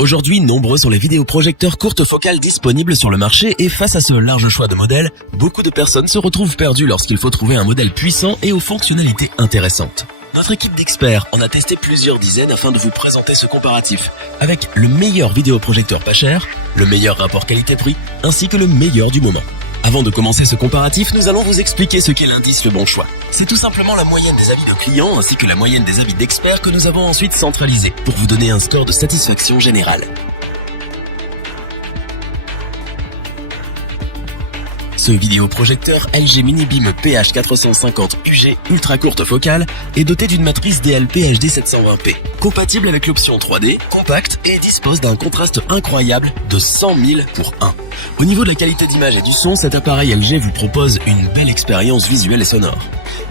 Aujourd'hui, nombreux sont les vidéoprojecteurs courte focale disponibles sur le marché et face à ce large choix de modèles, beaucoup de personnes se retrouvent perdues lorsqu'il faut trouver un modèle puissant et aux fonctionnalités intéressantes. Notre équipe d'experts en a testé plusieurs dizaines afin de vous présenter ce comparatif, avec le meilleur vidéoprojecteur pas cher, le meilleur rapport qualité-prix, ainsi que le meilleur du moment. Avant de commencer ce comparatif, nous allons vous expliquer ce qu'est l'indice Le Bon Choix. C'est tout simplement la moyenne des avis de clients ainsi que la moyenne des avis d'experts que nous avons ensuite centralisés pour vous donner un score de satisfaction générale. Ce vidéoprojecteur LG Mini-Beam PH450UG ultra courte focale est doté d'une matrice DLP HD 720p, compatible avec l'option 3D, compact et dispose d'un contraste incroyable de 100 000 pour 1. Au niveau de la qualité d'image et du son, cet appareil LG vous propose une belle expérience visuelle et sonore.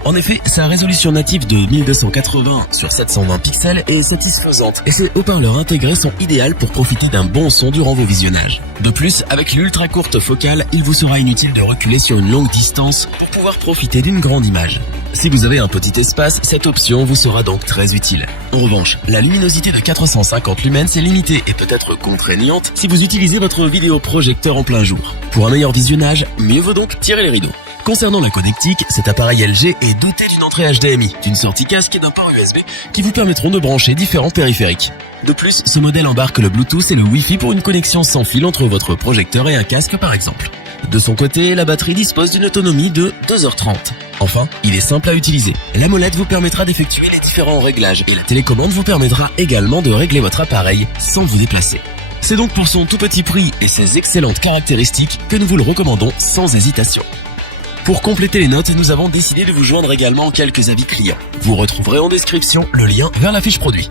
En effet, sa résolution native de 1280 sur 720 pixels est satisfaisante et ses haut-parleurs intégrés sont idéaux pour profiter d'un bon son durant vos visionnages. De plus, avec l'ultra courte focale, il vous sera inutile de reculer sur une longue distance pour pouvoir profiter d'une grande image. Si vous avez un petit espace, cette option vous sera donc très utile. En revanche, la luminosité de 450 lumens est limitée et peut être contraignante si vous utilisez votre vidéoprojecteur en plein jour. Pour un meilleur visionnage, mieux vaut donc tirer les rideaux. Concernant la connectique, cet appareil LG est doté d'une entrée HDMI, d'une sortie casque et d'un port USB qui vous permettront de brancher différents périphériques. De plus, ce modèle embarque le Bluetooth et le Wi-Fi pour une connexion sans fil entre votre projecteur et un casque par exemple. De son côté, la batterie dispose d'une autonomie de 2h30. Enfin, il est simple à utiliser. La molette vous permettra d'effectuer les différents réglages et la télécommande vous permettra également de régler votre appareil sans vous déplacer. C'est donc pour son tout petit prix et ses excellentes caractéristiques que nous vous le recommandons sans hésitation. Pour compléter les notes, nous avons décidé de vous joindre également quelques avis clients. Vous retrouverez en description le lien vers la fiche produit.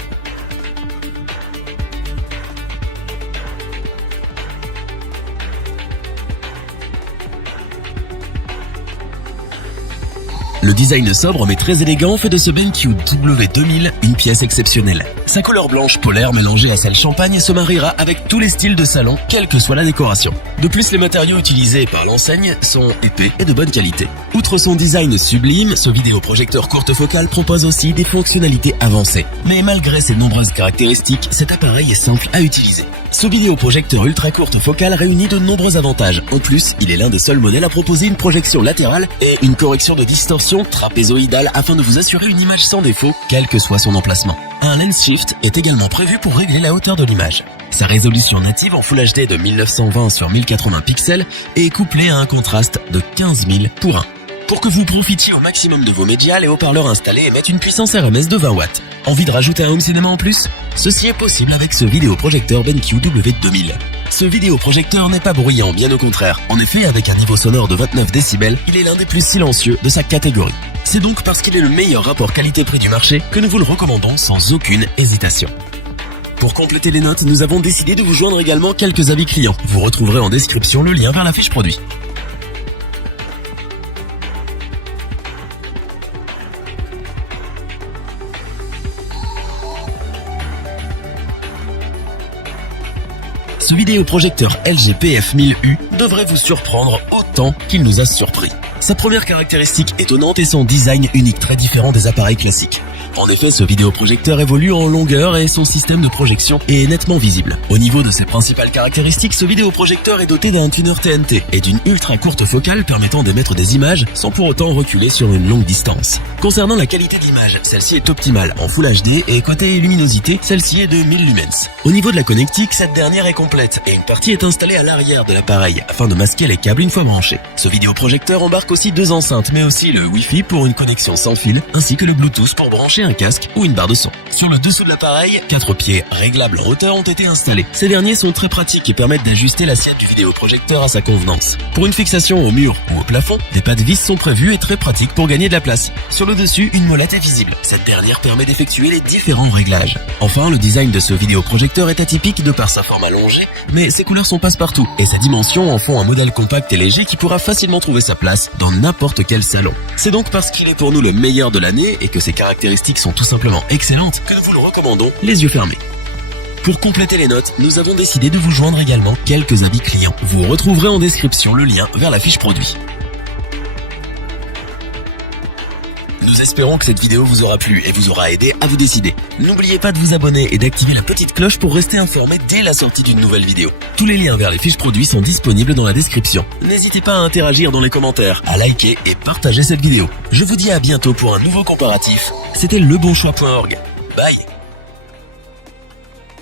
Le design sobre mais très élégant fait de ce BenQ W2000 une pièce exceptionnelle. Sa couleur blanche polaire mélangée à celle champagne se mariera avec tous les styles de salon, quelle que soit la décoration. De plus, les matériaux utilisés par l'enseigne sont épais et de bonne qualité. Outre son design sublime, ce vidéoprojecteur courte focale propose aussi des fonctionnalités avancées. Mais malgré ses nombreuses caractéristiques, cet appareil est simple à utiliser. Ce vidéoprojecteur ultra courte focale réunit de nombreux avantages. En plus, il est l'un des seuls modèles à proposer une projection latérale et une correction de distorsion trapézoïdale afin de vous assurer une image sans défaut, quel que soit son emplacement. Un lens shift est également prévu pour régler la hauteur de l'image. Sa résolution native en Full HD de 1920 sur 1080 pixels est couplée à un contraste de 15 000 pour 1. Pour que vous profitiez au maximum de vos médias, les haut-parleurs installés émettent une puissance RMS de 20 watts. Envie de rajouter un home cinéma en plus? Ceci est possible avec ce vidéoprojecteur BenQ W2000. Ce vidéoprojecteur n'est pas bruyant, bien au contraire. En effet, avec un niveau sonore de 29 décibels, il est l'un des plus silencieux de sa catégorie. C'est donc parce qu'il est le meilleur rapport qualité-prix du marché que nous vous le recommandons sans aucune hésitation. Pour compléter les notes, nous avons décidé de vous joindre également quelques avis clients. Vous retrouverez en description le lien vers la fiche produit. Ce vidéoprojecteur LG PF1000U devrait vous surprendre autant qu'il nous a surpris. Sa première caractéristique étonnante est son design unique très différent des appareils classiques. En effet, ce vidéoprojecteur évolue en longueur et son système de projection est nettement visible. Au niveau de ses principales caractéristiques, ce vidéoprojecteur est doté d'un tuner TNT et d'une ultra courte focale permettant d'émettre des images sans pour autant reculer sur une longue distance. Concernant la qualité d'image, celle-ci est optimale en Full HD et côté luminosité, celle-ci est de 1000 lumens. Au niveau de la connectique, cette dernière est complète et une partie est installée à l'arrière de l'appareil afin de masquer les câbles une fois branchés. Ce vidéoprojecteur embarque aussi deux enceintes mais aussi le Wi-Fi pour une connexion sans fil ainsi que le Bluetooth pour brancher un casque ou une barre de son. Sur le dessous de l'appareil, 4 pieds réglables en hauteur ont été installés. Ces derniers sont très pratiques et permettent d'ajuster l'assiette du vidéoprojecteur à sa convenance. Pour une fixation au mur ou au plafond, des pas de vis sont prévus et très pratiques pour gagner de la place. Sur le dessus, une molette est visible. Cette dernière permet d'effectuer les différents réglages. Enfin, le design de ce vidéoprojecteur est atypique de par sa forme allongée, mais ses couleurs sont passe-partout et sa dimension en font un modèle compact et léger qui pourra facilement trouver sa place dans n'importe quel salon. C'est donc parce qu'il est pour nous le meilleur de l'année et que ses caractéristiques sont tout simplement excellentes que nous vous le recommandons les yeux fermés. Pour compléter les notes, nous avons décidé de vous joindre également quelques avis clients. Vous retrouverez en description le lien vers la fiche produit. Nous espérons que cette vidéo vous aura plu et vous aura aidé à vous décider. N'oubliez pas de vous abonner et d'activer la petite cloche pour rester informé dès la sortie d'une nouvelle vidéo. Tous les liens vers les fiches produits sont disponibles dans la description. N'hésitez pas à interagir dans les commentaires, à liker et partager cette vidéo. Je vous dis à bientôt pour un nouveau comparatif. C'était lebonchoix.org. Bye.